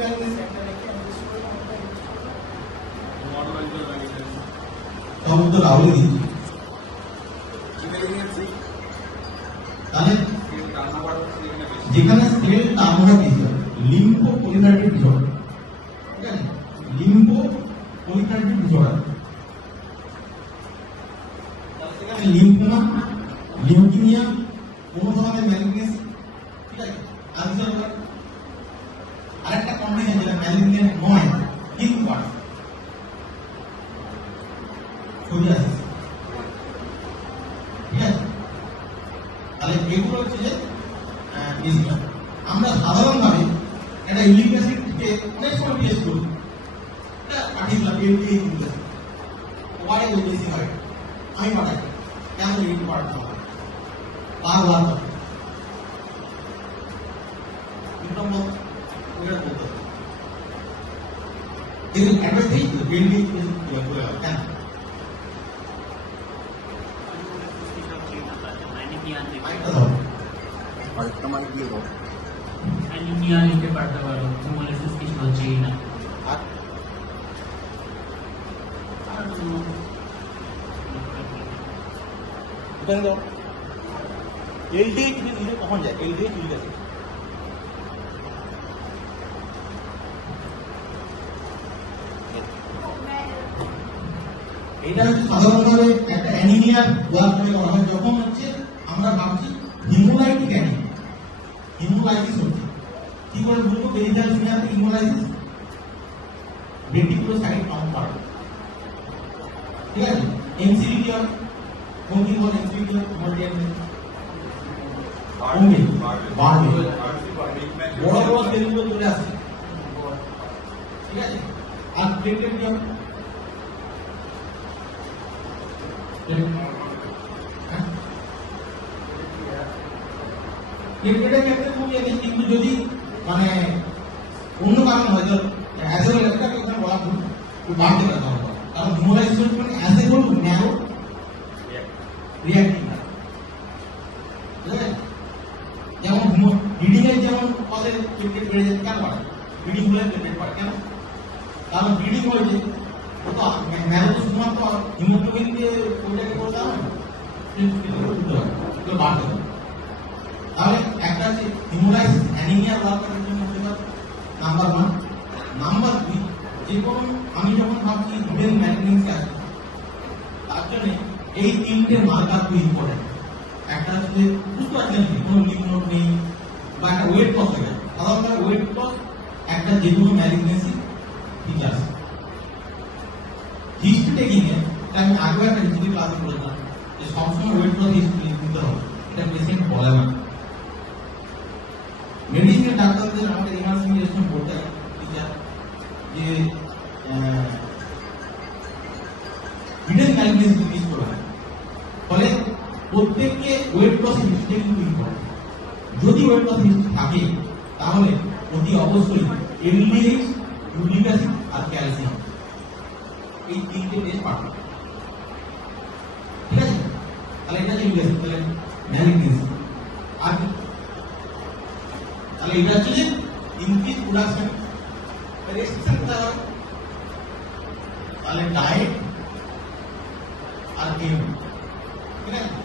Magnesium সমুদ্র রাহুল দিচ্ছি তাহলে যেখানে স্কেল টার্মোরা দিয়েছে লিম্ফো পলিনারিটিভ ডিসঅর্ডার, ঠিক আছে, লিম্ফো পলিনারিটিভ ডিসঅর্ডার, তাহলে সেখানে লিম্ফোমা, লিউকিমিয়া, কোনো ধরনের ম্যালিগনেন্স, ঠিক আছে, আনসার আরেকটা কন্ডিশন যেটা ম্যালিগনেন্ট নয় কিন্তু পারে সোরিয়াসিস, ঠিক আছে। তাহলে এগুলো হচ্ছে যে বেসিক। আমরা সাধারণভাবে একটা ইউরিক অ্যাসিড থেকে অনেক সময় টেস্ট করি, এটা পার্টিকুলার এলডিএ ইউরিক অ্যাসিড ওয়ারে বেশি হয়, আমি পাঠাই কেন এই পাঠাতে হবে বারবার কিন্তু ওটা বলতে হবে কিন্তু অ্যাডভাইস এলডিএ করে হবে কেন অ্যানিমিয়া নিতে পারতে পারো, হেমোলাইসিস কিছু হচ্ছেই না। এলডিএ কখন যায়? এলডিএ ঠিক আছে, এটা হচ্ছে সাধারণভাবে একটা অ্যানিমিয়ার ব্লাড করা হয় যখন হচ্ছে আমরা ভাবছি হিমোলাইটিক অ্যানিমিয়া, হিমোলাইসিস হচ্ছে। কি করে বুঝবো পেরিফেরাল সিনিয়াতে হিমোলাইসিস? রেটিকুলোসাইট কাউন্ট বাড়বে, ঠিক আছে। এমসিডি কি হয়? কোন কি বলে এমসিডি মল্টিএমসি বাড়বে, বাড়বে, বড় বড় সেলগুলো চলে আসে, ঠিক আছে। আর প্লেটের কি হয়? প্লেটের ক্ষেত্রে খুবই আছে, কিন্তু যদি মানে অন্য কারণ হয় তো অ্যাজ এ একটা কথা বলা ভুল, বাড়তে পারে কারণ হিমোলাইসিস মানে as a whole narrow reactive না, ঠিক আছে। যেমন ব্লিডিং এর যেমন পদে প্লেটেড বেড়ে যায়, কেন বাড়ে? ব্লিডিং হলে প্লেটেড বাড়ে কেন? কারণ ব্লিডিং হয়েছে তো ন্যারো তো শুধুমাত্র হিমোগ্লোবিন দিয়ে ওইটাকে করতে হবে না, বাড়তে হবে। তাহলে একটা হচ্ছে হিমোলাইসিস অ্যানিমিয়া ব্লাড করার জন্য হতে পারে নাম্বার 1। নাম্বার 2, যে কোনো আমি যখন ভাবছি হিডেন ম্যালিগনেন্সি আছে তার জন্য এই তিনটে মার্কার খুব ইম্পর্টেন্ট। একটা হচ্ছে বুঝতে পারছেন কি কোনো লিভ নোট নেই বা একটা ওয়েট লস হয়ে গেছে, সাধারণত ওয়েট লস একটা যে কোনো malignancy feature. History taking a আমি আগেও একটা হিস্ট্রি ক্লাসে বলেছিলাম যে সবসময় ওয়েট লস হিস্ট্রি দিতে হবে, এটা পেশেন্ট বলে না। মেডিসিনের ডাক্তারদের আমাদের ইমার্জেন্সি বলতে হয় টিচার যে হিডেন ম্যালিগনেন্সি জিজ্ঞেস করা হয়, ফলে প্রত্যেককে ওয়েট লস হিস্ট্রি কিন্তু ইম্পর্টেন্ট। যদি ওয়েট লস হিস্ট্রি থাকে তাহলে অতি অবশ্যই এলডিএইচ, ইউরিক অ্যাসিড আর ক্যালসিয়াম এই তিনটে টেস্ট পাঠাবে, ঠিক আছে। তাহলে এটা হচ্ছে ইউরিক অ্যাসিড, তাহলে ম্যালিগনেন্সি। আর তাহলে এটা হচ্ছে যে ইনক্রিজ প্রোডাকশন, রেস্ট্রিকশন কোথায় হবে? তাহলে ডায়েট আর গেম, ঠিক আছে।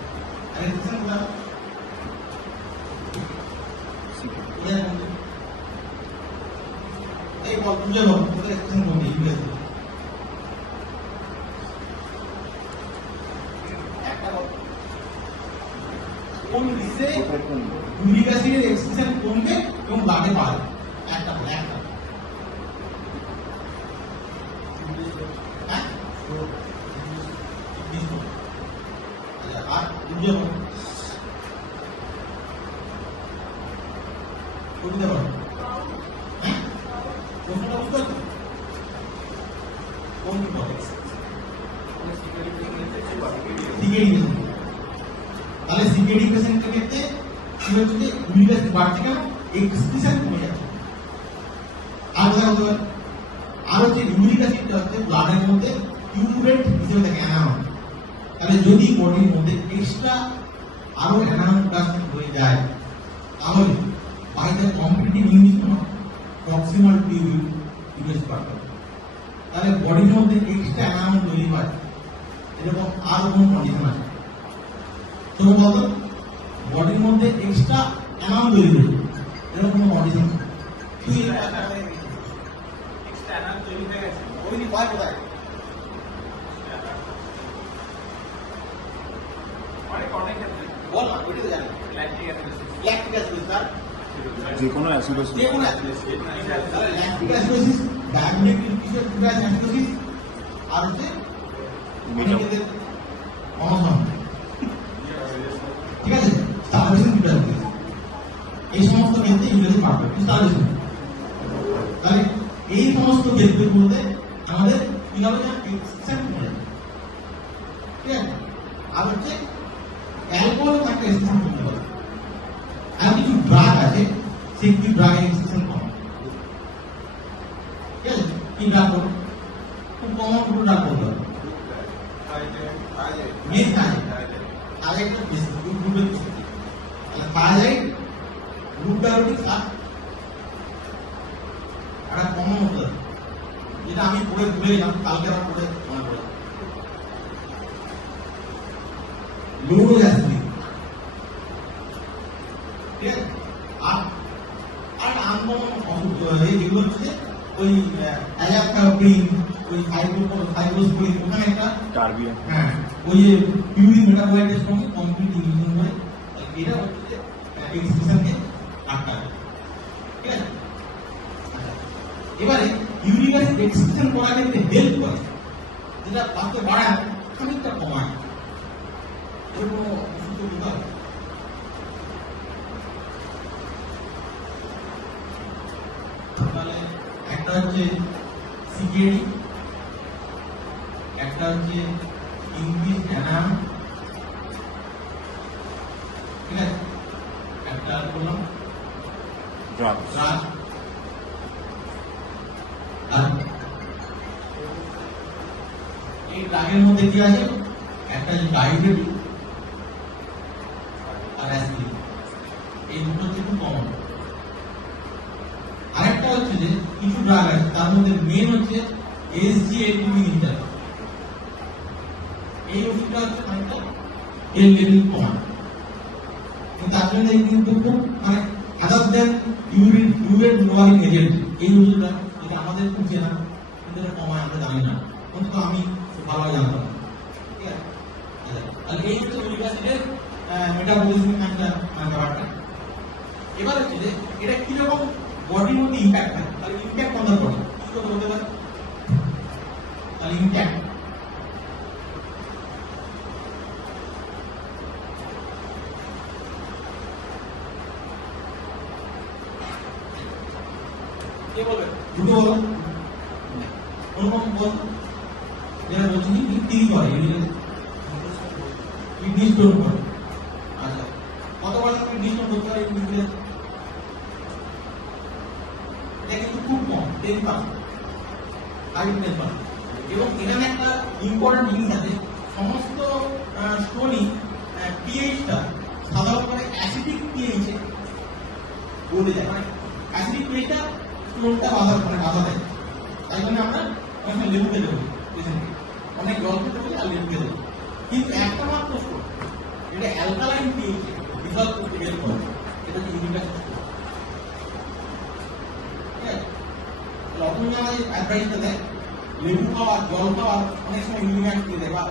আর রেস্ট্রিকশন কোথায়? এই বল বুঝে নাও কোথায় রেস্ট্রিকশন করবে ইউরিক কোন দিশে ইউরিক অ্যাসিডের এক্সপ্রেশন কমবে এবং ব্লাডে বাড়বে, একটা হ্যাঁ আর বুঝে নাও বুঝতে পারো, হ্যাঁ প্রশ্নটা বুঝতে পারছো? কোন কি বলে তাহলে সিকেডি পেশেন্টের ক্ষেত্রে কি হচ্ছে যে ইউরিক অ্যাসিড বাড়ছে কেন? এক্সক্রিশন কমে যাচ্ছে। আর কোথায় হতে পারে? আর হচ্ছে ইউরিক অ্যাসিডটা হচ্ছে ব্লাডের মধ্যে পিউরেট হিসেবে থাকে অ্যানায়ন, তাহলে যদি বডির মধ্যে এক্সট্রা আরো অ্যানায়ন প্রোডাকশন হয়ে যায় তাহলে by the competitive immune proximal tube US part. তাহলে বডির মধ্যে এক্সট্রা অ্যামাউন্ট তৈরি হয়, এরকম আর কোন কন্ডিশন আছে? তো বলতো বডির মধ্যে এক্সট্রা অ্যামাউন্ট তৈরি হয়, এরকম কোনো কন্ডিশন আছে? এক্সট্রা অ্যানাল তৈরি হয়ে গেছে, ওই হয় কোথায়? অনেক ক্ষেত্রে বল না, ওইটা তো জানি। ল্যাকটিক অ্যাসিড স্যার, যে কোনো অ্যাসিডোসিস। যে কোনো অ্যাসিডোসিস, তাহলে ল্যাকটিক অ্যাসিডোসিস, ডায়াবেটিক কিসের অ্যাসিডোসিস, আর হচ্ছে মেডিকেলের অনশন, ঠিক আছে? স্টারভেশন বিটামিন, এই সমস্ত ক্ষেত্রে ইংরেজি পারবে স্টারভেশন। তাহলে এই সমস্ত ক্ষেত্রগুলোতে আমাদের কি হবে না, এক্সেপ্ট করে, ঠিক আছে? আর হচ্ছে অ্যালকোহল একটা এক্সেপ্ট করতে হবে। আর কিছু ড্রাগ আছে, সেই কি ড্রাগের এক্সেপ্ট কম, ঠিক আছে? কি ড্রাগ করবে? খুব কমন কোনো ড্রাগ করতে হবে, মেন থাকে আর একটা বেশি গ্রুপের বেশি, তাহলে পারাজাইট, গ্রুপ ডায়াবেটিস আর একটা কমন হতে হবে, যেটা আমি পড়ে ভুলে গেলাম, কালকে আবার পড়ে মনে পড়ে, লোরোজ অ্যাসিড, ঠিক আছে? আর আর আনকমন যেগুলো হচ্ছে ওই অ্যাজাপ্টাপ্রিন, ওই ফাইব্রোস্পোরিন, ওখানে একটা কার্বিয়ান। হ্যাঁ, ওই যে পিউরিন মেটাবলাইটের সঙ্গে কমপ্লিট ইনহিবিশন করে, এটা হচ্ছে যে এক্সিবিশনকে আটকাবে, ঠিক আছে? আচ্ছা, এবারে ইউরিক অ্যাসিড এক্সিবিশন করার ক্ষেত্রে হেল্প করে, যেটা বাড়তে বাড়ায় খানিকটা কমায়, এর কোনো ওষুধ তো দিতে হবে। তাহলে একটা হচ্ছে সিকেডি, একটা হচ্ছে ইংলিশ অ্যানাম, ঠিক আছে? একটা হলো ড্রাগস। ড্রাগ, আর এই ড্রাগের মধ্যে কি আছে? একটা ডাইডেট আর অ্যাসপিরিন, এই দুটো হচ্ছে খুব কমন। আরেকটা হচ্ছে যে কিছু ড্রাগ আছে, তার মধ্যে মেন হচ্ছে এসজিএটিভি ইনহিবিটর, এই ওষুধটা হচ্ছে খানিকটা এল লেভেল কমান, কিন্তু তার জন্য কিন্তু খুব মানে আদার দেন ইউরিন লোয়ারিং এজেন্ট, এই ওষুধটা যেটা আমাদের খুব চেনা, কিন্তু এটা কমায় আমরা জানি না, অন্তত আমি খুব ভালোভাবে জানতাম, ঠিক আছে? আচ্ছা, তাহলে এই হচ্ছে ইউরিক অ্যাসিডের মেটাবলিজম একটা ব্যাপারটা। এবার হচ্ছে যে এটা কিরকম বডির মধ্যে ইম্প্যাক্ট হয়, তাহলে ইম্প্যাক্ট অন দ্য বডি কি কথা বলতে পারে? তাহলে ইম্প্যাক্ট কে বলবে? দুটো বলো, কোন বল যেটা বলছি কি করে, কিডনি স্টোন করে। আচ্ছা, কত পার্সেন্ট কিডনি স্টোন করতে পারে ইন্ডিভিজুয়াল? এটা কিন্তু খুব কম, 10%, 5-10%। এবং এখানে একটা ইম্পর্টেন্ট জিনিস আছে, সমস্ত স্টোনই পিএইচটা সাধারণত অ্যাসিডিক পিএইচে বলে যায়, মানে অ্যাসিডিক পিএইচটা স্টোনটা বাধা দেয়, তাই জন্য আমরা অনেক সময় লেবু খেতে বলি, অনেক জল খেতে বলি আর লেবু খেতে বলি। কিন্তু একটা মাত্র স্টোন এটা অ্যালকালাইন পিএইচে রিজলভ করতে হেল্প করে, এটা হচ্ছে ইউরিক অ্যাসিড। ঠিক আছে, লবণ আমাদের অ্যাডভাইসটা দেয় লেবু খাওয়া, জল খাওয়া, অনেক সময় ইউরিক অ্যাসিড দেয় বা,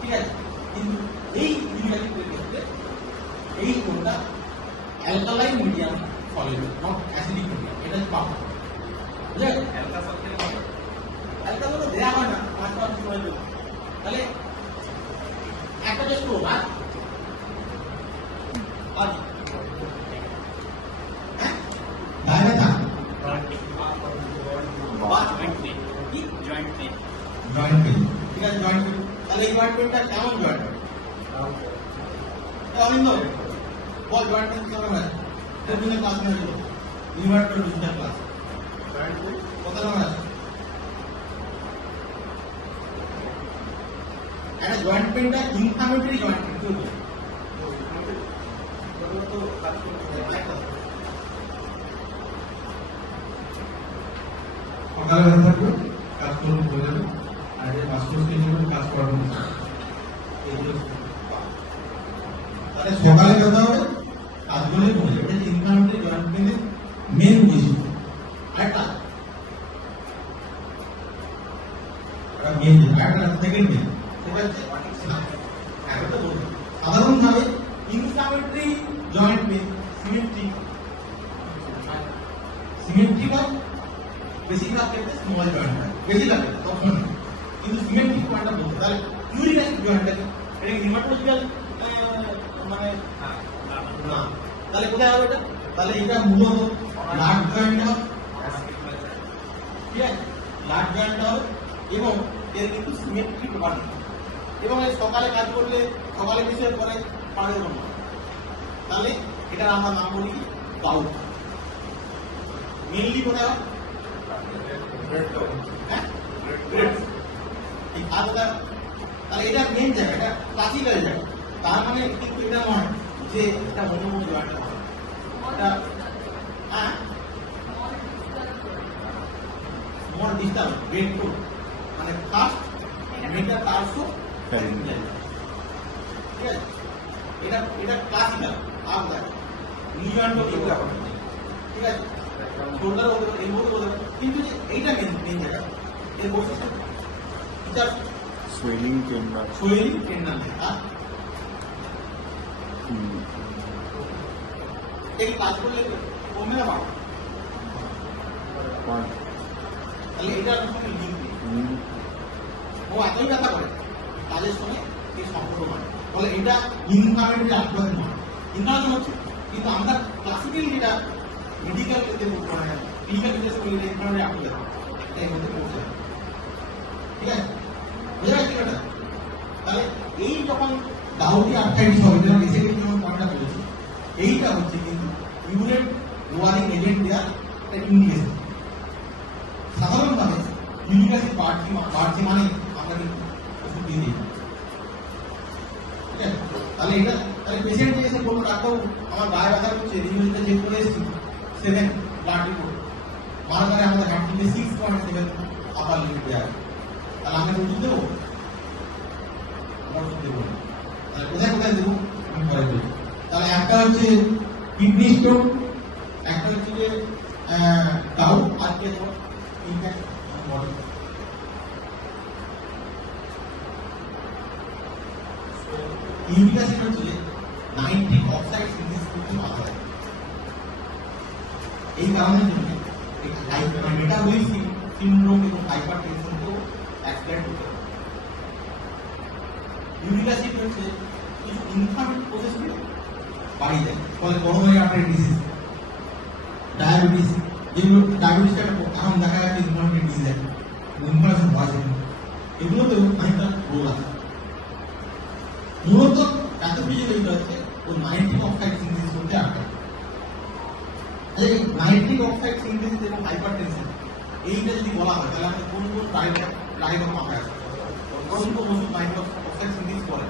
ঠিক আছে? কিন্তু এই ইউরিক অ্যাসিডের ক্ষেত্রে এই স্টোনটা alkaline medium solid, not acidic medium, এটা হচ্ছে পাওয়া, বুঝলে? অ্যালকা তো দেওয়া হয় না 5% সময় জন্য, তাহলে একটা যে স্টোন আর হ্যাঁ বাইরে থাক জয়েন্ট পেন, ঠিক আছে? জয়েন্ট পেন, তাহলে এই জয়েন্ট পেনটা কেমন জয়েন্ট পেন? অমিন্দ বল, জয়েন্ট পেন কেমন হয়? এর ক্লাস নিয়ে আসবো, ইউনিভার্সাল ডিজিটাল ক্লাস, কত নম্বর আছে? একটা জয়েন্ট পেনটা ইনফ্লামেটরি জয়েন্ট পেন, কি বলবো? সকালে ব্যথা থাকবে, কাজ করুন হয়ে যাবে, আর যে মাস্টার্স হিসেবে কাজ করানো এইগুলো তাহলে সকালে ব্যথা হবে, কাজ করলে কমে যাবে। এটা ইনফ্লামেটরি জয়েন্ট পেইনের মেন বৈশিষ্ট্য। আরেকটা মেন আরেকটা সেকেন্ড মেন, সেটা হচ্ছে একটা বলতে সাধারণভাবে ইনফ্লামেটরি জয়েন্ট পেইন সিমেট্রিক্যাল বেশিরভাগ ক্ষেত্রে স্মল জয়েন্ট হয়, বেশিরভাগ ক্ষেত্রে তখন না। কিন্তু সিমেট্রিক পয়েন্টটা বলতে তাহলে ইউরিক অ্যাসিড জয়েন্টটাকে এটা হিমাটোলজিক্যাল মানে না, তাহলে কোথায় হবে এটা? তাহলে এটা মূলত ব্লাড জয়েন্ট হবে, ঠিক আছে, ব্লাড জয়েন্ট হবে এবং এর কিন্তু সিমেট্রিক বাড়ে এবং এই সকালে কাজ করলে সকালে বিষয়ের পরে পাড়ে না, তাহলে এটার আমরা নাম বলি গাউট। মেনলি কোথায় হয়? হ্যাঁ, তাহলে এটা মেন জায়গা, এটা ক্লাসিক্যাল জায়গা। তার মানে কিন্তু এটা নয় যে এটা অন্য কোনো জয়েন্ট হয়, এটা হ্যাঁ মোর ডিস্টার্ব ব্রেড টু মানে ফার্স্ট মেটা তারসো, ঠিক আছে, এটা এটা ক্লাসিক্যাল আপনার নি জয়েন্ট হলে এগুলো হবে, ঠিক আছে, শোল্ডার হতে পারে, এই মতো হতে পারে, কিন্তু যে এইটা মেন জায়গা এর বৈশিষ্ট্য এটা সোয়েলিং টেন্ডার আর এই কাজ করলে কমে না বাড়ে, তাহলে এটার সঙ্গে লিঙ্ক নেই। ও এতই ব্যথা করে কাজের সঙ্গে এই সম্পর্ক নয়, বলে এটা ইনফ্লামেটরি আক্রমণ নয়, ইনফ্লামেশন হচ্ছে, কিন্তু আমরা ক্লাসিক্যাল যেটা মেডিকেল মানে ক্লিনিক্যাল ক্ষেত্রে বলি ইনফ্লামেটরি আক্রমণ, এটা এর মধ্যে পড়ছে, ঠিক আছে, বোঝা যাচ্ছে এটা? তাহলে এই যখন গাউটি আর্থাইটিস হবে, যেমন বেসিক্যালি যেমন পয়েন্টটা বলেছি, এইটা হচ্ছে কিন্তু ইউরেট লোয়ারিং এজেন্ট দেওয়ার একটা ইন্ডিকেশন। সাধারণভাবে ইউরিক অ্যাসিড বাড়ছে মানে আমরা কিন্তু ওষুধ দিয়ে দিই, ঠিক আছে, তাহলে এটা তাহলে পেশেন্ট এসে বলুন ডাক্তার আমার গায়ে ব্যথা করছে, রিভিউতে চেক করে এসেছি 7 ব্লাড রিপোর্ট মারা করে আমাদের হার্টবিটে 6.7 আপার লিমিট দেওয়া, তাহলে আমরা ওষুধ দেবো? ওষুধ দেবো না। তাহলে কোথায় কোথায় দেবো আমি পরে বলি। তাহলে একটা হচ্ছে কিডনি স্টোন, একটা হচ্ছে যে গাউট, আর কি দেবো ইনফেকশন বডি। ইউরিক অ্যাসিড হচ্ছে নাইট্রিক অক্সাইড সিনথেসিস করতে বাধা দেয়, এই কারণের জন্য মেটাবলিক সিনড্রোম এবং হাইপারটেনশনকেও অ্যাক্সিডেন্ট হতে পারে। ইউরিক অ্যাসিড হচ্ছে কিছু ইনফ্লামেটরি প্রসেসকে বাড়িয়ে দেয়, ফলে করোনারি আর্টারি ডিজিজ, ডায়াবেটিস, যেগুলো ডায়াবেটিসটা এখন দেখা যাচ্ছে ইনফ্লামেটরি ডিজিজ, ইনফ্লামেশন হয় সেখানে, এগুলোতেও খানিকটা রোগ আছে। মূলত প্যাথোফিজিওলজিটা হচ্ছে ওই নাইট্রিক অক্সাইড সিনথেসিস করতে আটকায়। এই নাইট্রিক অক্সাইড সিনথেসিস এবং হাইপারটেনশন এইটা যদি বলা হয় তাহলে আমাদের কোন কোন লাইন অফ মাথা আছে, কোন কোন ওষুধ নাইট্রিক অক্সাইড সিনথেসিস করে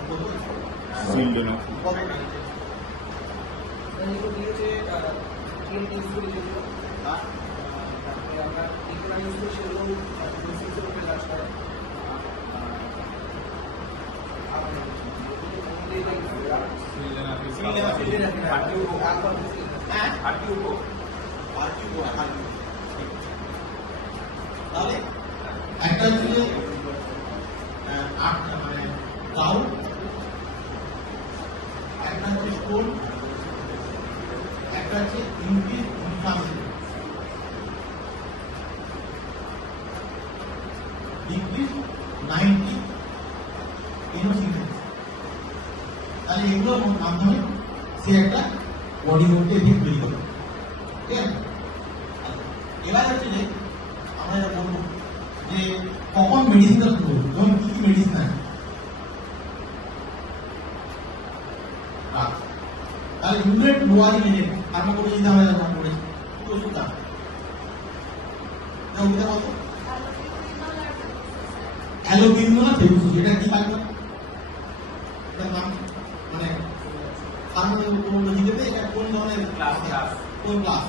তাহলে একটা হচ্ছে মানে গাউট, একটা হচ্ছে স্টোন, একটা হচ্ছে ইনক্রিজ ইনফ্লামেশন, ডিক্রিজ 90 ইনোসিনথেসিস। তাহলে এগুলোর মাধ্যমে সে একটা বডির মধ্যে এফেক্ট তৈরি করে, ঠিক আছে। এবার হচ্ছে যে আমরা এটা বলবো যে কখন মেডিসিন করবো, যেমন কি কি মেডিসিন আছে, তাহলে ইউরেট লোয়ারিং এজেন্ট ফার্মাকোলজি আমরা যখন পড়েছি কি ওষুধ আছে না, ওটা বলতো অ্যালোপিনমোলা ফেবুসুস, এটা কি থাকবে, এটার নাম মানে ফার্মাকোলজিতে এটা কোন ধরনের ক্লাস, কোন ক্লাস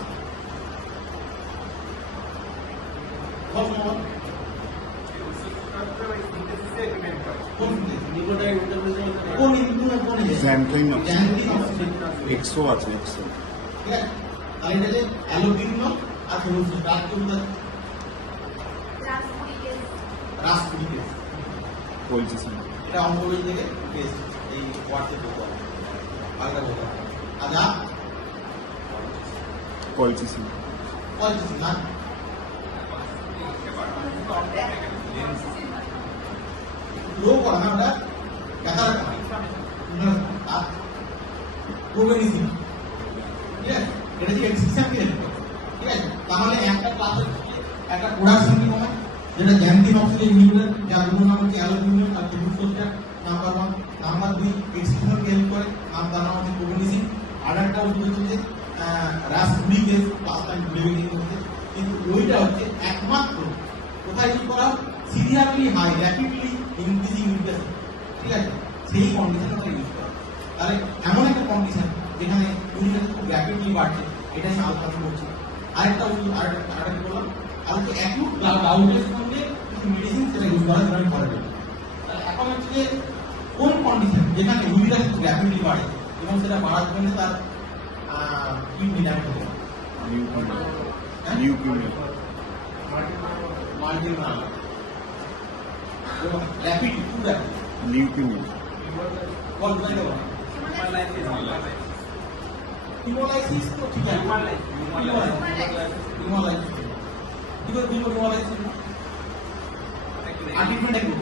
সব সময় কোন কোন ইনপুট কোন Xanthine জ্যান্থিন অক্সিজেন এক্সো আছে এক্সো ঠিক আছে তাহলে এটা যে অ্যালোপিরিনল আর হচ্ছে রাসপুরিকেস রাসপুরিকেস বলতেছেন এটা অঙ্কোলজি থেকে টেস্ট এই ওয়ার্ডে বলতে হবে আলাদা বলতে হবে আদা বলতেছেন পলিসি না লো করা না ওটা দেখা রাখা আর প্রোভেনিসিন ঠিক আছে এটা যে এক্সিস্টেন্স কি ঠিক আছে তাহলে একটা ক্লাসের একটা প্রোডাকশন কি কমে যেটা জ্যান্থিন অক্সিজেন ইনহিবিটর যার গুণ নাম হচ্ছে অ্যালোপিরিন আর ট্রিপোসোস্টার নাম্বার 1 নাম্বার 2 এক্সিস্টেন্স হেল্প করে তার নাম হচ্ছে প্রোভেনিসিন আর একটা ওষুধ হচ্ছে যে রাসপুরিকেস লাস্ট টাইম ভুলে গেছি কিন্তু ওইটা হচ্ছে একমাত্র কোথায় ইউজ করা severely high rapidly increasing uric ঠিক আছে সেই কন্ডিশনে আমরা ইউজ করা তাহলে এমন একটা কন্ডিশন যেখানে ইউরিক অ্যাসিড খুব র্যাপিডলি বাড়ছে এটাই আমি আলোচনা করছি আরেকটা ওষুধ আরেকটা বললাম আর হচ্ছে অ্যাকিউট গাউটের সঙ্গে কিছু মেডিসিন সেটা ইউজ করা যেমন করে তাহলে এখন হচ্ছে যে কোন কন্ডিশন যেখানে ইউরিক অ্যাসিড খুব র্যাপিডলি বাড়ে এবং সেটা বাড়ার জন্য তার কিডনি ড্যামেজ হতে পারে leukaemia multiple rapid to rapid leukaemia বল বুঝাই দেবো হিমোলাইসিস তো ঠিক আছে হিমোলাইসিস কি করে বুঝবো হিমোলাইসিস আর ট্রিটমেন্ট একটু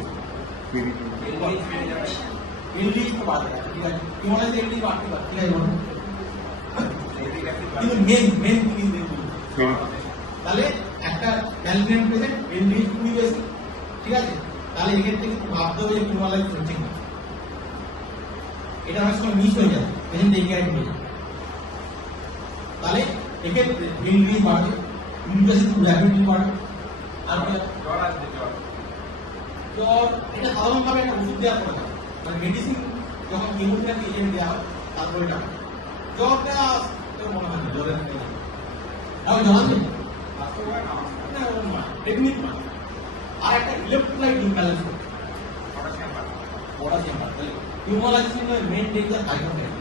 এলডি তো বাদ দেয় ঠিক আছে হিমোলাইসিস এলডি বাদ দিবা ঠিক আছে বলো কিন্তু মেন জিনিস দেখুন তাহলে একটা ক্যালকুলেট পেশেন্ট এলডি খুবই বেশি ঠিক আছে তাহলে এক্ষেত্রে কিন্তু ভাবতে হবে যে হিমোলাইসিস হচ্ছে না এটা অনেক সময় মিস হয়ে যায় পেশেন্ট এই ক্যারেক্ট হয়ে যায় তাহলে এক্ষেত্রে এলডি বাড়বে ইউরিক অ্যাসিড খুব র্যাপিডলি বাড়বে আর জ্বর এটা সাধারণভাবে একটা ওষুধ দেওয়ার পরে মানে মেডিসিন যখন কেমোথেরাপি এজেন্ট দেওয়া হয় তারপরে এটা জ্বরটা মনে হয় জ্বরের তাও জ্বর আছে টেকনিক না আর একটা ইলেকট্রোলাইট ইমব্যালেন্স পটাশিয়াম তাহলে হিমোলাইসিসের মেইন ডেঞ্জার হাইপোথেরিয়া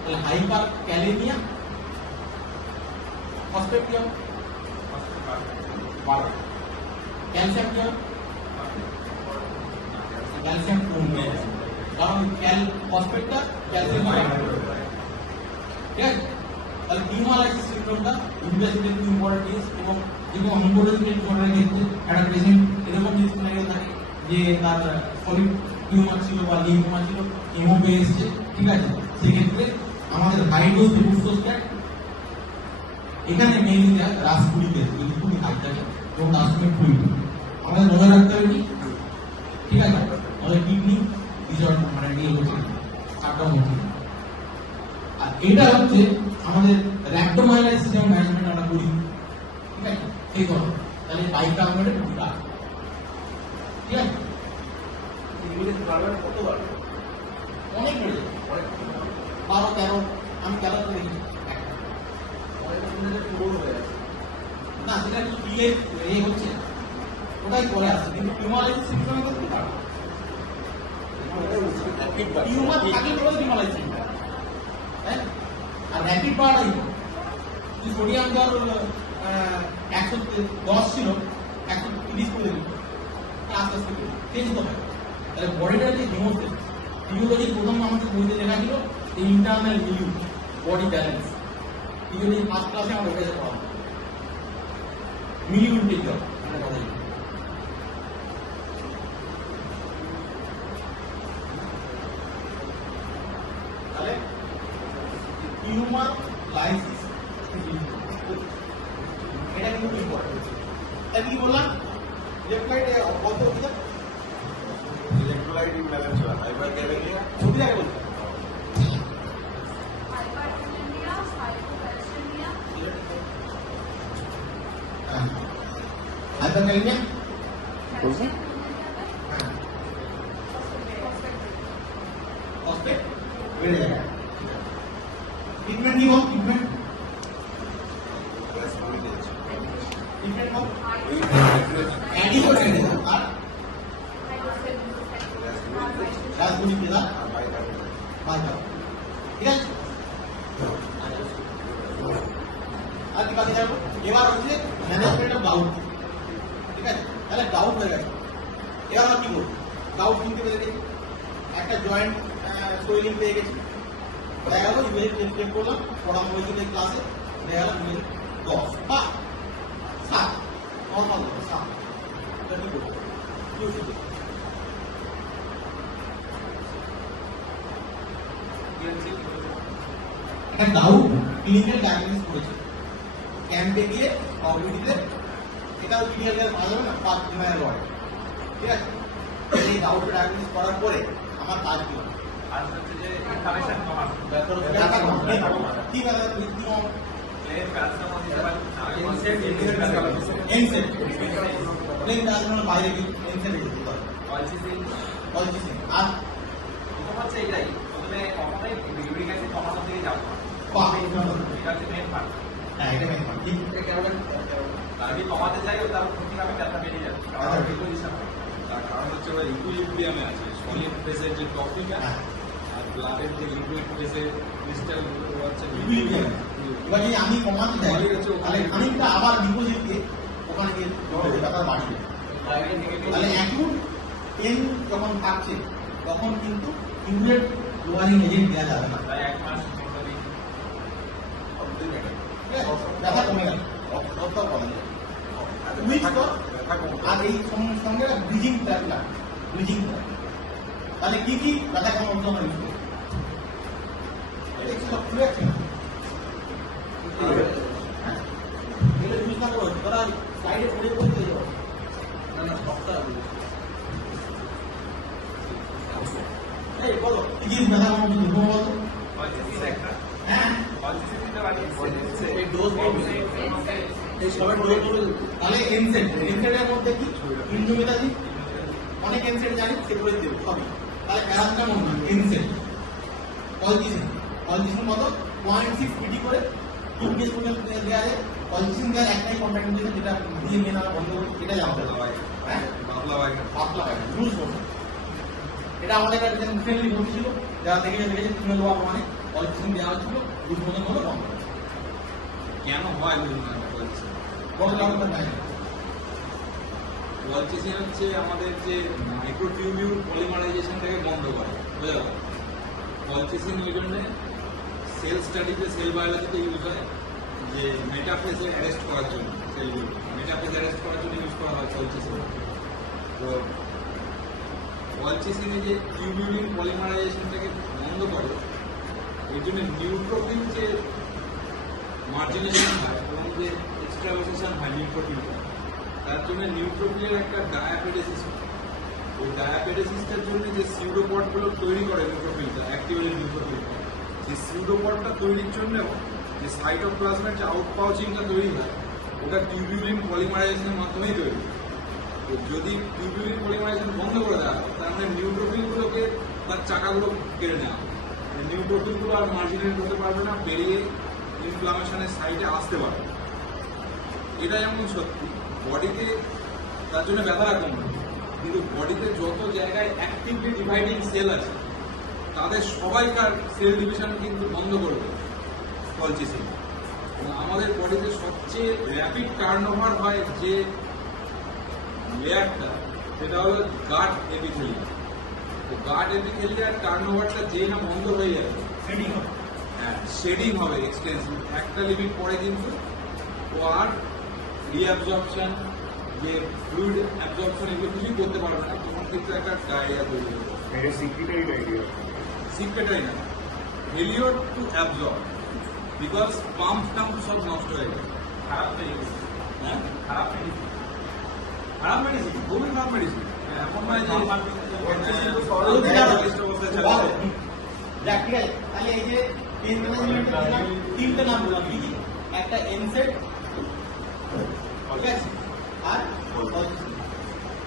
তাহলে হাইপার ক্যালেমিয়া ফসফেট কি হবে বাড়বে ক্যালসিয়াম কি হবে ক্যালসিয়াম কমবে কারণ ফসফেটটা ক্যালসিয়াম ঠিক আছে তাহলে হিমোলাইসিস সিনড্রোমটা ইনভেস্টিগেশন খুব ইম্পর্টেন্ট জিনিস এবং যেরকম অঙ্কোলজি ট্রিটমেন্টের ক্ষেত্রে একটা পেশেন্ট এরকম জিনিস লাগে থাকে যে তার সলিড টিউমার ছিল বা লিম্ফোমা ছিল হেমো পেয়ে এসছে ঠিক আছে সেক্ষেত্রে আমাদের হাই ডোজ ট্রিপোসোস্ট্যাট এখানে মেইনলি রাসপুরিকেস যদি খুবই হাই থাকে এবং তার সঙ্গে ফ্লুইড আমাদের নজর রাখতে হবে কি ঠিক আছে আমাদের কিডনি ডিসঅর্ডার মানে ইয়ে হচ্ছে শাটডাউন হচ্ছে আর এটা হচ্ছে আমাদের র্যাপটোমাইলাইসিস যেমন ম্যানেজমেন্ট আমরা করি ঠিক আছে সেই ধরনের তাহলে বাইকার্বনেটের ভূমিকা ঠিক আছে কত বার অনেক বেড়ে যায় 12-13 আমি খেলাতে দেখি না সেটা কি বিয়ে এই হচ্ছে ওটাই করে আসছে কিন্তু হিমোলাইসিস সিস্টেমে তো কি পারে টিউমার থাকে বলে হিমোলাইসিস হ্যাঁ আর র্যাপিড বাড়াই যদি সোডিয়াম ধর 110 ছিল 130 করে দিল আস্তে আস্তে চেঞ্জ হবে তাহলে বডিটার যে হিমোস্টেসিস ফিজিওলজির প্রথম আমাদের বইতে লেখা ছিল internal milieu body balance physiology first ক্লাসে আমরা ওটা পড়াবো মিলিউ ইন্টিগ্রাল মানে কথা তাহলে হিউম্যান লাইসিস এটা কিন্তু ইম্পর্টেন্ট তাই কি বললাম ইলেকট্রোলাইট কত হচ্ছে ইলেকট্রোলাইট ইমব্যালেন্স হয় হাইপারক্যালেমিয়া ছবি আগে বলতে হাইপারক্যালেমিয়া বলছেন ফসফেট বেড়ে যাবে ট্রিটমেন্ট কি বল ট্রিটমেন্ট রাসপুরিকেস ডিফারেন্ট হবে অ্যাডিশন আর রাজগুলি জেলা বাজার ঠিক আছে আর কি বাকি থাকলো এবার হচ্ছে ম্যানেজমেন্ট অফ ডাউট ঠিক আছে তাহলে ডাউট হয়ে গেছে এবার আমরা কি করবো ডাউট কিনতে পেরে গেছি একটা জয়েন্ট সোয়েলিং পেয়ে গেছি দেখা গেল ইমেজ চেক করলাম পড়ানো হয়েছিল এই ক্লাসে দেখা গেল ইমেজ 10 বা 7 নর্মাল 7 এটা কি করবো কি ওষুধ একটা ডাউট ক্লিনিক্যাল ডায়াগনোসিস করেছে ক্যাম্পে গিয়ে কমিউনিটিতে এটাও ক্লিনিক্যাল ভালো হবে না 5 দিনের ওয়ার্ড ঠিক আছে এই ডাউট ডায়াগনোসিস করার পরে আমার কাজ কি হবে আর হচ্ছে যে ইনফরমেশন কমানো কি ব্যাপার কি কম প্লেন কাস্টমার দিতে পারে এনসেট প্লেন ডায়াগনোসিস বাইরে কি এনসেট দিতে পারে পলিসি আর প্রথম হচ্ছে এটাই প্রথমে কখনোই ইউরিক অ্যাসিড কমানোর দিকে যাবো না পাবে এটা হচ্ছে মেন পার্ট হ্যাঁ এটা মেন ঠিক আর যদি কমাতে যাই তার ক্ষতি হবে ব্যথা বেড়ে যাবে কারণ রিপোজিশন হবে তার কারণ হচ্ছে ওরা ইকুইলিব্রিয়ামে আছে সলিড ফেজের যে টপিক আর ব্লাডের যে লিকুইড ফেজের ক্রিস্টাল হচ্ছে ইকুইলিব্রিয়াম এবার যদি আমি কমাতে চাই তাহলে খানিকটা আবার ডিপোজিট দিয়ে ওখানে গিয়ে টাকা বাড়িয়ে তাহলে অ্যাকিউট পেন যখন থাকছে তখন কিন্তু ইমিডিয়েট লোয়ারিং এজেন্ট দেওয়া যাবে না তাই 1 মাস 15 দিন ব্যথা কমে গেল ডক্টর বলেন উইচ আর এই সঙ্গে ব্রিজিং থেরাপি ব্রিজিং তাহলে কি কি ব্যথা কমানোর জন্য ইউজ করবো এটা ছিল খুলে আছে এটা ইউজ না করো তোরা সাইডে পড়ে পড়তে যাও না না ডক্টর এই বলো কি কি ব্যথা কমানোর জন্য বলো পলিসি একটা হ্যাঁ পলিসি দিতে পারি এই ডোজ এই সবার ডোজ তাহলে এনসেটের মধ্যে কি ইন্ডোমেটাজিন অনেক এনসেট জানি সেগুলো দেব সবই তাহলে প্যারাসিটামল না এনসেট কলজিসিন কত 0.6 পিটি করে ইংলিশ করে দেওয়া যায় কলজিসিন দেওয়ার একটাই কন্ট্রাইন্ডিকেশন যেটা দিয়ে মেন আমরা বন্ধ করি এটা জানতে হবে হ্যাঁ বাবলা বাইক পাতলা হয় লুজ করছে এটা আমাদের কাছে রিসেন্টলি ঘটেছিল যারা দেখেছে ফিমেল ওয়ার মানে কলজিসিন দেওয়া হচ্ছিল লুজ মোশন হলো বন্ধ কেন হয় বুঝুন না বলছি বড় লাগবে না ওয়ালচিসিন হচ্ছে আমাদের যে মাইক্রোটিউবিউল পলিমারাইজেশনটাকে বন্ধ করে বোঝা গেল ওয়ালচিসিন ওই জন্য সেল স্টাডিতে সেল বায়োলজিতে ইউজ হয় যে মেটাফেজে অ্যারেস্ট করার জন্য সেলগুলো মেটাফেজ অ্যারেস্ট করার জন্য ইউজ করা হয় ওয়ালচিসিন তো ওয়ালচিসিনে যে টিউবিউলিন পলিমারাইজেশনটাকে বন্ধ করে এই জন্য নিউট্রোফিল যে মার্জিনেশন হয় এবং যে এক্সট্রাভাসেশন হয় নিউট্রোফিল তার জন্য নিউট্রোফিলের একটা ডায়াপেডেসিস হয় ওই ডায়াপেডেসিসটার জন্য যে সিউডোপডগুলো তৈরি করে নিউট্রোফিলটা অ্যাক্টিভেটেড নিউট্রোফিল সেই সিউডোপডটা তৈরির জন্য যে সাইটোপ্লাজমের যে আউটপাউচিংটা তৈরি হয় ওটা টিউবিউলিন পলিমারাইজেশনের মাধ্যমেই তৈরি হয় তো যদি টিউবিউলিন পলিমারাইজেশন বন্ধ করে দেওয়া হয় তার মানে নিউট্রোফিলগুলোকে তার চাকাগুলো কেড়ে নেওয়া হয় নিউট্রোফিলগুলো আর মার্জিনেট হতে পারবে না বেরিয়ে ইনফ্লামেশনের সাইডে আসতে পারবে এটা যেমন সত্যি বডিতে তার জন্য ব্যথাটা কমবে কিন্তু বডিতে যত জায়গায় অ্যাক্টিভলি ডিভাইডিং সেল আছে তাদের সবাইকার সেল ডিভিশন কিন্তু বন্ধ করবে কলচিসিন এবং আমাদের বডিতে সবচেয়ে র্যাপিড টার্নওভার হয় যে লেয়ারটা সেটা হলো গাট এপিথেলিয়াম তো গাট এপিথেলিয়ার টার্নওভারটা যেই না বন্ধ হয়ে যাবে সেটিং হবে হ্যাঁ শেডিং হবে এক্সটেন্সিভ একটা লিমিট পরে কিন্তু ও আর রিঅ্যাবজর্পশন যে ফ্লুইড অ্যাবজর্পশন এগুলো কিছুই করতে পারবে না তখন কিন্তু একটা ডায়রিয়া তৈরি হবে এটা সিক্রেটারি ডায়রিয়া সিক্রেটারি না failure to absorb because pump টাম্প সব নষ্ট হয়ে গেছে খারাপ তৈরি করছে হ্যাঁ খারাপ মেডিসিন খারাপ মেডিসিন খুবই খারাপ মেডিসিন এমন নয় যে দেখ ঠিক আছে তাহলে এই যে পেন ম্যানেজমেন্টের তিনটে নাম বললাম কি কি একটা এনসেট ঠিক আছে আর কলজিসিন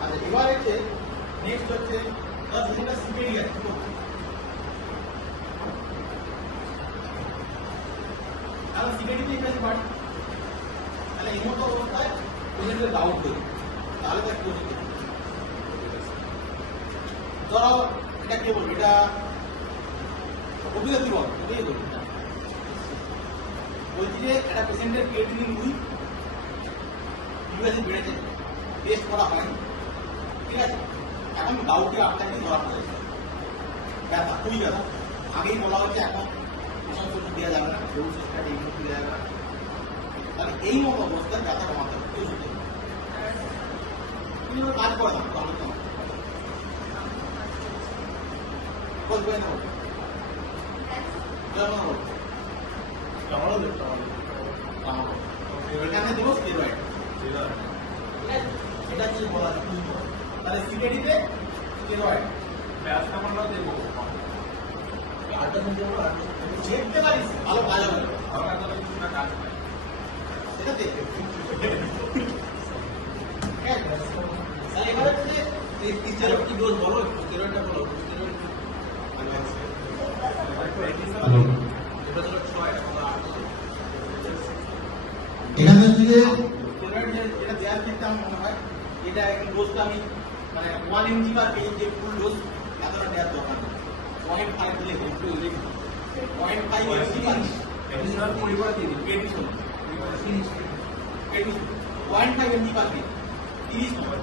আচ্ছা এবার হচ্ছে নেক্সট হচ্ছে যেটা সিকেডি আছে কারণ সিকেডি তো ইংরেজি পার্ট তাহলে এই মতো অবস্থায় পেশেন্টের ডাউট তৈরি, তাহলে তার কি হচ্ছে? ধরো এটা কে বলবে, এটা অভিজ্ঞতা বল, ওটাই বলবে। বলছি যে একটা পেশেন্টের ক্রিয়েটিনিন উইক, ইউএসি বেড়েছে, টেস্ট করা হয়নি, ঠিক আছে? এখন ডাউটে আপনাকে ধরা পড়েছে, ব্যথা, খুবই ব্যথা। আগেই বলা হচ্ছে এখন প্রশংসা দেওয়া যাবে না, ডোজ স্টার্ট দেওয়া যাবে না। তাহলে এই মতো অবস্থায় ব্যথা কমাতে হবে, ওষুধ দেবে। কিন্তু কাজ করে না, আলোচনা বলবে না, এখানে দেবো স্টেরয়েড, ঠিক আছে? এটা কি বলা যায়? তাহলে সিকেডিতে স্টেরয়েড ব্যবসা করলেও দেবো দেখতে পারিস, ভালো কাজ হবে, আমার কাছে কিছুটা কাজ হয় সেটা দেখবে। তাহলে এবার হচ্ছে স্টেরয়েড কি ডোজ বলো, স্টেরয়েডটা বলো, স্টেরয়েড এটা ধরো 6 এখানে হচ্ছে যে যেটা দেওয়ার ক্ষেত্রে আমার মনে হয় এটা এখন ডোজটা আমি মানে 1 mg বা যে ফুল ডোজ এতটা দেওয়ার দরকার নেই, 0.5 দিলে একটু 0.5 mg পারিস, এডিশনাল পরিবার দিয়ে দিই পেডিশন 0.5 mg পার দিন 30 নম্বর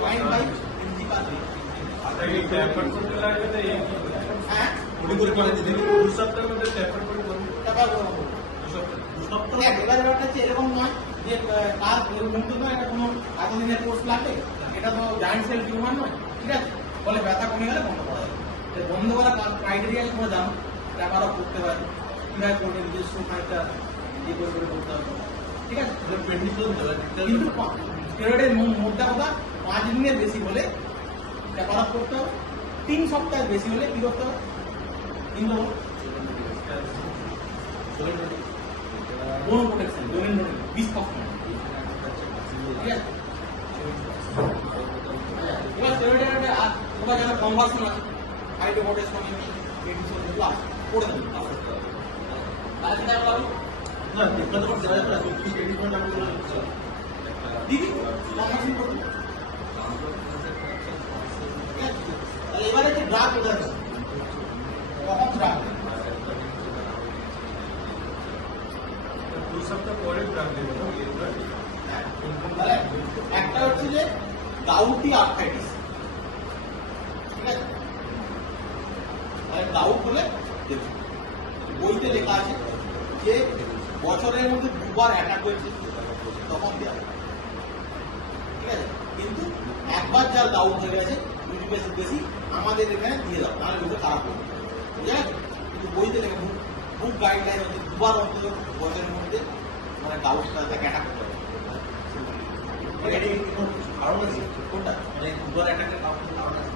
0.5 mg পার দিন। আচ্ছা এই ট্যাপার করতে লাগবে তো এই হ্যাঁ পুরো করে করে দিতে 2 সপ্তাহের মধ্যে ট্যাপার করে করব টাকা করবো 2 সপ্তাহ দেখ, এবার ব্যাপারটা হচ্ছে এরকম নয় যে কাজ মুক্ত নয়, এটা কোনো এতদিনের কোর্স লাগবে, এটা তো জায়েন্ট সেল টিউমার নয়, ঠিক আছে? বলে ব্যথা কমে গেলে বন্ধ করা যাবে। বন্ধ করার ক্রাইটেরিয়া করে দাম ব্যাপারও করতে পারে, কীভাবে করবে নিজস্ব খানিকটা ইয়ে করে করতে হবে, ঠিক আছে? কিন্তু স্টেরয়েডের মোদ্দা কথা 5 দিনের বেশি হলে ব্যাপারও করতে হবে, 3 সপ্তাহের বেশি হলে কি করতে হবে? কিন্তু বোন প্রোটেকশন, ডোমেন প্রোটেকশন, বিষ কখন, ঠিক আছে? এবার স্টেরয়েডের ওটা যারা কনভার্সন আছে, হাইড্রোপোটেশন, মেডিসিন এগুলো আছে, পড়ে দেবেন। তাহলে সেটা হবে না, দেখতে তো যারা যারা সত্যি ট্রিটমেন্ট আমি বলে দিদি কনভার্সন করতে, ঠিক আছে? তাহলে এবারে যে ড্রাগ কোথায় আছে, কখন ড্রাগ 2 সপ্তাহ পরে ড্রাগ দেবো একটা হচ্ছে যে গাউটি আর্থ্রাইটিস, ঠিক আছে? গাউট হলে দেখুন বইতে লেখা আছে যে বছরের মধ্যে 2 বার অ্যাটাক হয়েছে তখন দেওয়া হবে, ঠিক আছে? কিন্তু একবার যার গাউট হয়ে গেছে 2 বেশি বেশি আমাদের এখানে দিয়ে দাও, তাহলে ওটা খারাপ হবে, ঠিক আছে? কিন্তু বইতে লেখা বুক গাইডলাইন হচ্ছে 2 বার অন্তত বছরের মধ্যে মানে গাউটটা তাকে অ্যাটাক করতে হবে। কারণ আছে কোনটা মানে 2 বার অ্যাটাকের কারণ আছে,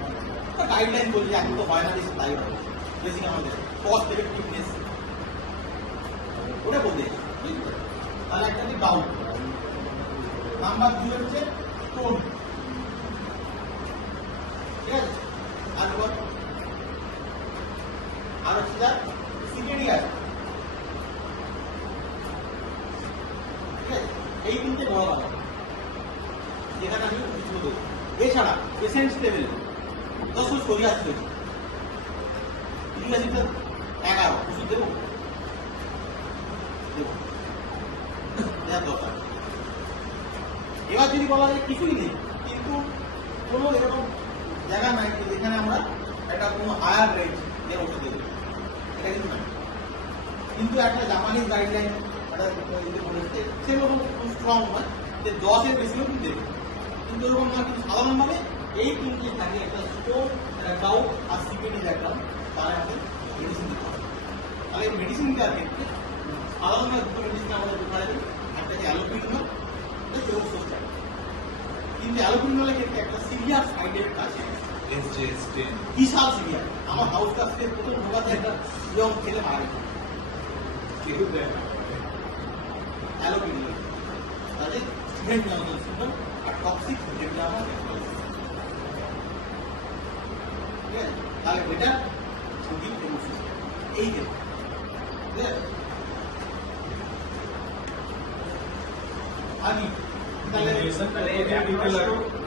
গাইডলাইন বলছে এখন তো হয় না বেশি, তাই হয় বেশি আমাদের কস্ট এফেক্টিভনেস ওটা বলতে, তাহলে একটা কি গাউট। নাম্বার 2 হচ্ছে স্টোন, ঠিক আছে? আর হচ্ছে যা সিকেডিয়া, ঠিক আছে? এই 3টে বড় কথা যেখানে আমি কিছু দেবো। এছাড়া পেশেন্ট স্টেবল 10 সরিয়ে আসতে হয়েছে, ইউএসিটা 11 ওষুধ দেবো দেওয়ার দরকার। এবার যদি বলা যায় কিছুই নেই, কিন্তু কোনো এরকম জায়গা নাই যেখানে আমরা একটা কোনো হায়ার রেঞ্জ দিয়ে ওষুধ দেবো, এটা কিন্তু নাই। কিন্তু একটা জাপানিজ গাইডলাইন বলেছে সেগুলো খুব স্ট্রং নয় যে 10-এর বেশিও কিন্তু দেবে, কিন্তু এরকম নয়। কিন্তু সাধারণভাবে এই 3টে থাকে, একটা স্টোন, একটা গাউট আর সিকেডি ব্যাকগ্রাউন্ড, তারা আমাদের মেডিসিন দিতে হবে। তাহলে মেডিসিন দেওয়ার ক্ষেত্রে সাধারণভাবে 2টো মেডিসিন আমাদের ঢোকা যাবে, একটা যে অ্যালোপিরিনল, একটা ফ্লোক্সোস্ট্যাট। কিন্তু অ্যালোপিরিনলের ক্ষেত্রে একটা সিভিয়ার সাইড এফেক্ট আছে, বিশাল সিভিয়ার। আমার হাউস কাছে প্রথম ঢোকাতে একটা ইয়ং ছেলে মারা গেছে অ্যালোপিরিনল, তাহলে স্টুডেন্ট নিউরোলজি সিস্টেম আর টক্সিক যেটা আমার, ঠিক আছে? তাহলে এটা খুবই প্রমোশন এই ক্ষেত্রে, ঠিক আছে? আমি তাহলে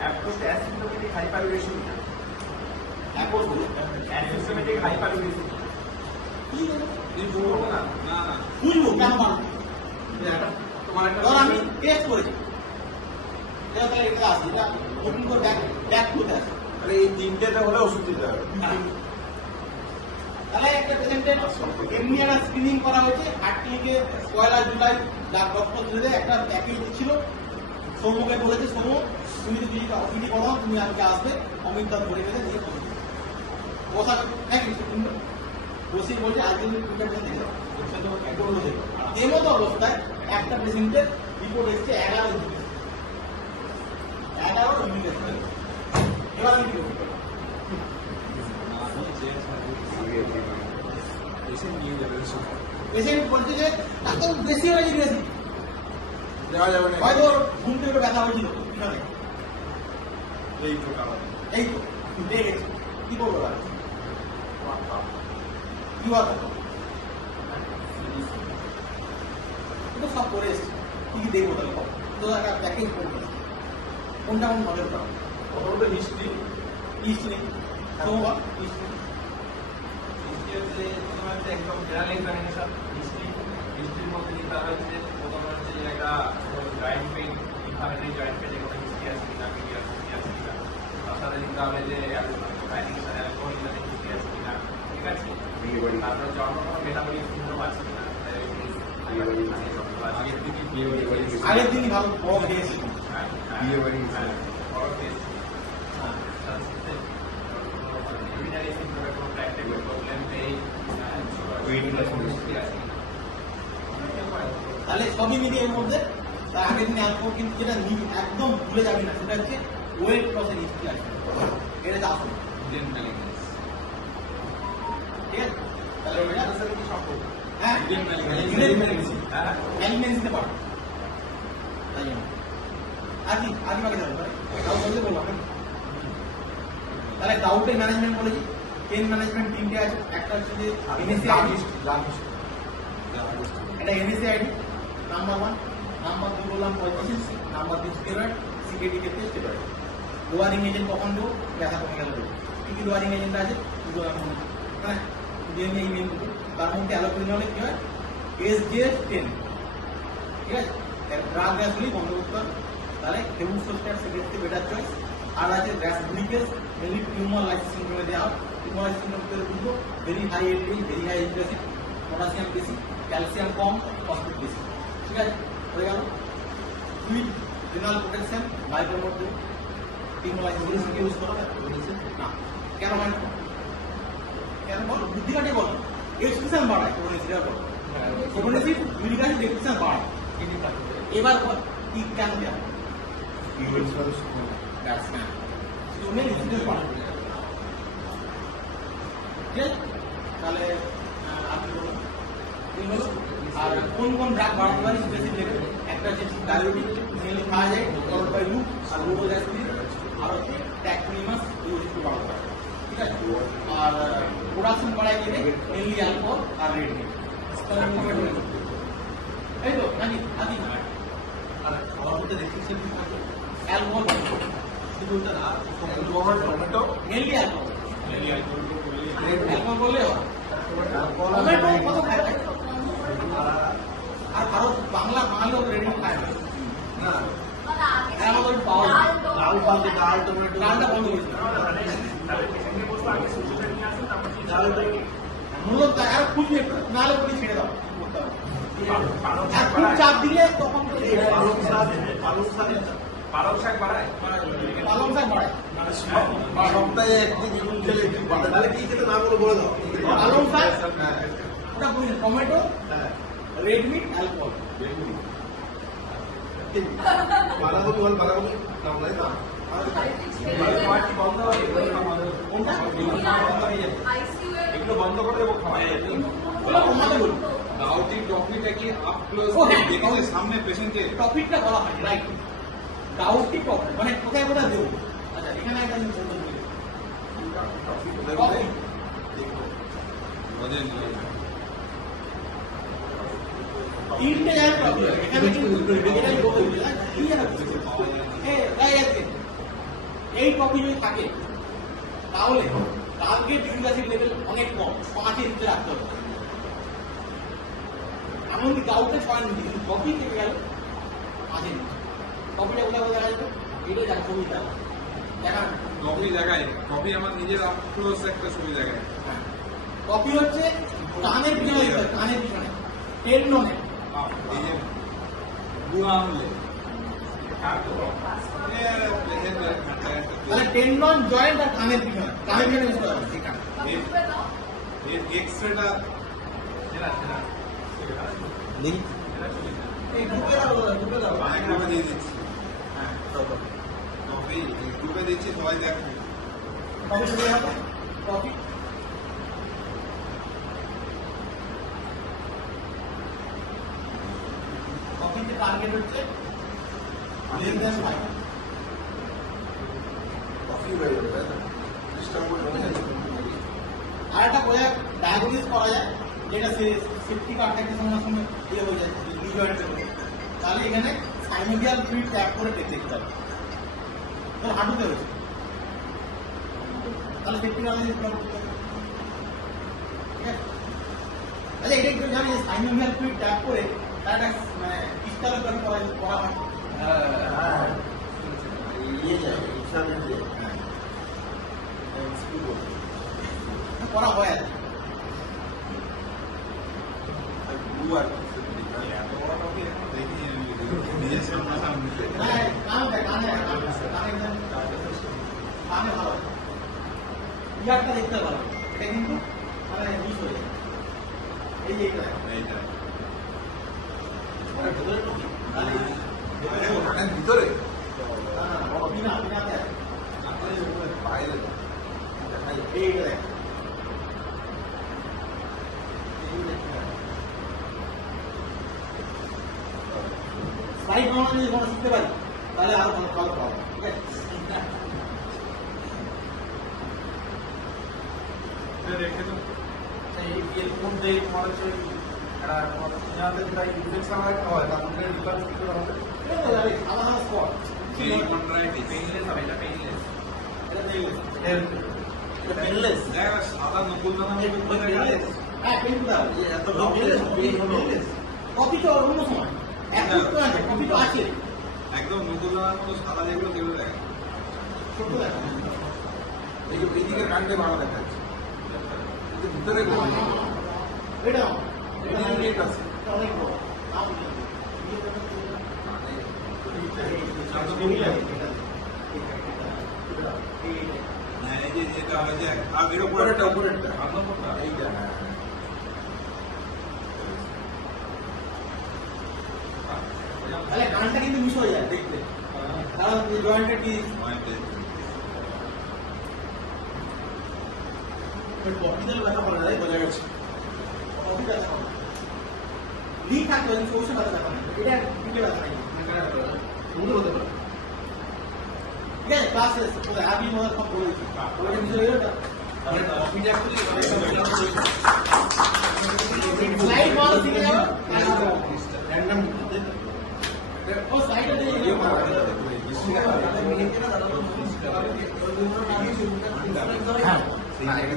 অ্যাপ্রোচ অ্যাসিম্পটোমেটিক হাইপারুরেশন অ্যাপোজ অ্যাসিম্পটোমেটিক হাইপারুরেশন কি দেবো? তুমি বলবো না না না বুঝবো কেন পারবো তোমার একটা ধর আমি টেস্ট করেছি এটা তাহলে এটা আছে এটা ওপেন করে ব্যাক করতে আছে তাহলে এই তিনটেতে হলে ওষুধ দিতে হবে তাহলে একটা পেশেন্টের এমনি একটা স্ক্রিনিং করা হয়েছে হার্ট ক্লিনিকে 1 জুলাই ডক্টর ধরে একটা প্যাকেজ দিচ্ছিল সৌমকে বলেছে সৌম তুমি যদি অপিডি করো তুমি আমাকে আসবে অমিত দাস ধরে গেলে দিয়ে বসা নাকি বসে বলছে আজকে তুমি দুটো পেশেন্ট দেখে এই মতো অবস্থায় একটা পেশেন্টের রিপোর্ট এসছে 11 ইউনিট এসছে এবার আমি কি করবো পেশেন্ট বলছে যে তাকে বেশি হয়েছে বেশি দেওয়া যাবে না হয়তো ঘুম থেকে একটু ব্যথা হয়েছিল কিভাবে এই টোটাল এই তো পেয়ে গেছি কি করবো এবার কি হবে তো সব করে এসছি কি কি দেখবো তাহলে তো একটা প্যাকেজ করবো কোনটা কোন মডেল করা প্রথমত হিস্ট্রি হিস্ট্রি নেই সোমবার হিস্ট্রি একদম জেনারেল এক্সামিনেশন হিস্ট্রির মধ্যে দিতে হচ্ছে প্রথম হচ্ছে যে একটা joint pain inflammatory joint pain এখানে হিস্ট্রি আছে কিনা মিডিয়া আছে কিনা তার সাথে দিতে হবে যে ডাইনিংশন অ্যালকোহল ইত্যাদি হিস্ট্রি আছে কিনা ঠিক আছে তারপর জন্ম কোনো মেটাবলিক সিন্ড্রোম আছে কিনা আগের দিনই ভালো বড় খেয়েছি তাহলে সবই মিলিয়ে এর মধ্যে তার আগের দিন অ্যালকোহল কিন্তু যেটা একদম ভুলে যাবে না সেটা হচ্ছে ওয়েট লসের হিস্ট্রি আছে এটা তো আসুন ঠিক আছে তাহলে ওইটার সাথে কি সম্পর্ক হ্যাঁ ম্যালিগনেন্সিতে পারো তাই জন্য আজই আগে যাবো তাও বলতে বলবো তাহলে ডাউটের ম্যানেজমেন্ট বলেছি পেন ম্যানেজমেন্ট তিনটে আছে একটা হচ্ছে যে এনএসিআইডি এটা এনএসিআইডি নাম্বার 1 নাম্বার 2 বললাম পজিটিভ নাম্বার 3 স্টেরয়েড সিকেডি ক্ষেত্রে স্টেরয়েড লোয়ারিং এজেন্ট কখন দেবো ব্যথা কমে গেলে দেবো কি কি লোয়ারিং এজেন্ট আছে দুটো এখন হ্যাঁ যে এই মেন দুটো তার মধ্যে অ্যালোপিনলে কি হয় SGS-10 ঠিক আছে ড্রাগ গ্যাসগুলি বন্ধ করতে হবে তাহলে হেমোস্টোস্ট্যাট সেক্ষেত্রে বেটার চয়েস আর আছে গ্যাসব্রিকেজ মেনলি টিউমার লাইসিস সিন্ড্রোমে দেওয়া হয় টিউমার লাইসিস সিন্ড্রোম করে বুঝবো very high LDL very high interest potassium বেশি ক্যালসিয়াম কম ফসফেট বেশি ঠিক আছে হয়ে গেল ফ্লুইড রিনাল প্রোটেকশন বাইকোমোড দেবো টিউমার লাইসিস ইউজ করা না কেন হয় না কেন বল বুদ্ধি কাটে বল এক্সপ্রেশন বাড়ায় কোনোনিসিটা বল কোনোনিসি ইউরিক অ্যাসিড এক্সপ্রেশন বাড়ায় এবার বল কি কেন দেওয়া That's man. So many things are ঠিক তাহলে আপনি বলুন আর কোন কোন ড্রাগ বাড়াতে পারে স্পেসিফিক লেভেল একটা হচ্ছে ডায়াবেটিক মেনলি খাওয়া যায় ফলোড বাই লুপ আর রোবল অ্যাসিড আর হচ্ছে ট্যাকনিমাস এই ওষুধ বাড়াতে পারে ঠিক আছে আর প্রোডাকশন বাড়ায় গেলে মেনলি অ্যালকোহল আর রেড মিট এই তো নাকি আদি আর খাবার মধ্যে রেস্ট্রিকশন কি থাকে অ্যালকোহল শুধু ওটা না alcohol tomato mainly alcohol alcohol বললে হয় টমেটো কত খায় আর ভারত বাংলা বাঙালি রেডি খায় না আমাদের পাওয়া ডাল পাল্টে ডাল টমেটো ডালটা বন্ধ করেছে মূলত আর খুঁজে নাহলে বলি ছেড়ে দাও আর খুব চাপ দিলে তখন পালং শাক বাড়ায় পালং শাক বাড়ায় সপ্তাহে একদিন বেগুন খেলে একটু বাড়ায় তাহলে কি খেতে না বলে বলে দাও পালং শাক ওটা বুঝলেন টমেটো রেড মিট অ্যালকোহল বাঁধাকপি বল বাঁধাকপি কামড়ায় না এগুলো বন্ধ করে দেবো খাওয়া কমাতে বলুন ডাউটি টপিকটা কি আপ ক্লোজ ও হ্যাঁ, দেখেছে সামনে পেশেন্টে টপিকটা বলা হয় রাইট ডাউটি টপিক মানে কোথায় কোথায় দেবো আচ্ছা এখানে একটা জিনিস বলতে টপিক বোঝেন তিনটে জায়গায় টপিক এখানে কিন্তু এটাই বলতে হবে কি জানা কপি যদি থাকে তাহলে টার্গেট ইউরিক অ্যাসিড লেভেল অনেক কম, 5-এর ভিতরে রাখতে হবে। এমনকি কাউকে 6 নিতে, কিন্তু কপি থেকে গেল 5-এর নিচে। কপিটা কোথাও দেখা যাবে, এটাই দেখা ছবি দেখা কপি দেখায়, কপি আমার নিজের আক্রোশ একটা ছবি দেখায়। কপি হচ্ছে কানের পিছনে দিতে হবে, কানের পিছনে টেন্ডনে। এই যে বুড়া আঙুলে তাহলে টেন্ডন জয়েন্ট আর কানের পিছনে, কানের পিছনে বুঝতে হবে এখানে। এর এক্সরেটা দেখি এই গ্রুপে দাও, গ্রুপে দাও। গ্রুপে দিয়ে দিচ্ছি, কপি গ্রুপে দিচ্ছি, সবাই দেখো। কপি শুরু হবে, কপি কপিতে টার্গেট হচ্ছে less than 5। আর একটা বোঝা ডায়াগনোসিস করা যায়, যেটা সেফটি কার্ড থেকে সঙ্গে সঙ্গে ইয়ে হয়ে যায়, জয়েন্টের মধ্যে। তাহলে এখানে সাইনোভিয়াল ফ্লুইড ট্যাপ করে দেখতে হবে, তোর হাঁটুতে হয়েছে, তাহলে সেফটি অ্যানালাইসিস করা ঠিক আছে। তাহলে এটা একটু জানি যে সাইনোভিয়াল ফ্লুইড ট্যাপ করে তার একটা মানে ক্রিস্টাল করা হয়। করা হয় আর কানে ভালো ইয়ারটা দেখতে ভালো, এটা কিন্তু মানে মিস হয়ে যায়। এই যে এইটা ভিতরে বিনা বিনাতে এইটা দেখ, সাইড বানানো যদি কোনো শিখতে পারি তাহলে আরো ভালো ভালো পাবো। ঠিক আছে, রেখে তো এর মধ্যে তোমার হচ্ছে একটা ইনফেকশন হয়, তারপরে রিভার্স করতে হবে। আলাদা আলাদা স্পট, পেইনরাইটিস পেইনলেস হবে, এটা পেইনলেস। এটা পেইনলেস, হেলথ এটা পেইনলেস। দেখ সাদা নকুল দানা পেইনলেস, হ্যাঁ পেইন দাও, এত পেইনলেস। কপি তো অন্য সময় এখন তো আছে, কপি তো আছে, একদম নকুল দানার মতো সাদা যেগুলো সেগুলো দেখ। ছোট দেখা এইদিকে কানতে ভালো দেখাচ্ছে, ভিতরে এটা এটা অনেক আছে, এটা অনেক বড়। এই যে যেটা হয় যে আগের উপরেরটা এইটা তাহলে গানটা কিন্তু মিস হয়ে যায় দেখতে, কারণ জয়েন্টটা কি কপিতে ব্যথা করে না, বোঝা গেছে কপি ব্যথা করে লিক থাকতে পারে, ওষুধ ব্যথা করে না, এটা দিকে ব্যথা নাই, সুন্দর হতে পারে। ঠিক আছে, ক্লাস শেষ, কোথায় আমি মনে সব বলেছি, ওটা কিছু হয়ে গেল তাহলে কপিটা খুলে স্লাইড বল শিখে যাবে, র্যান্ডম ও স্লাইডে দিয়ে ইয়ে মারা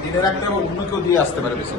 দিনে রাখতে হবে, অন্য কেউ দিয়ে আসতে পারে বেশি।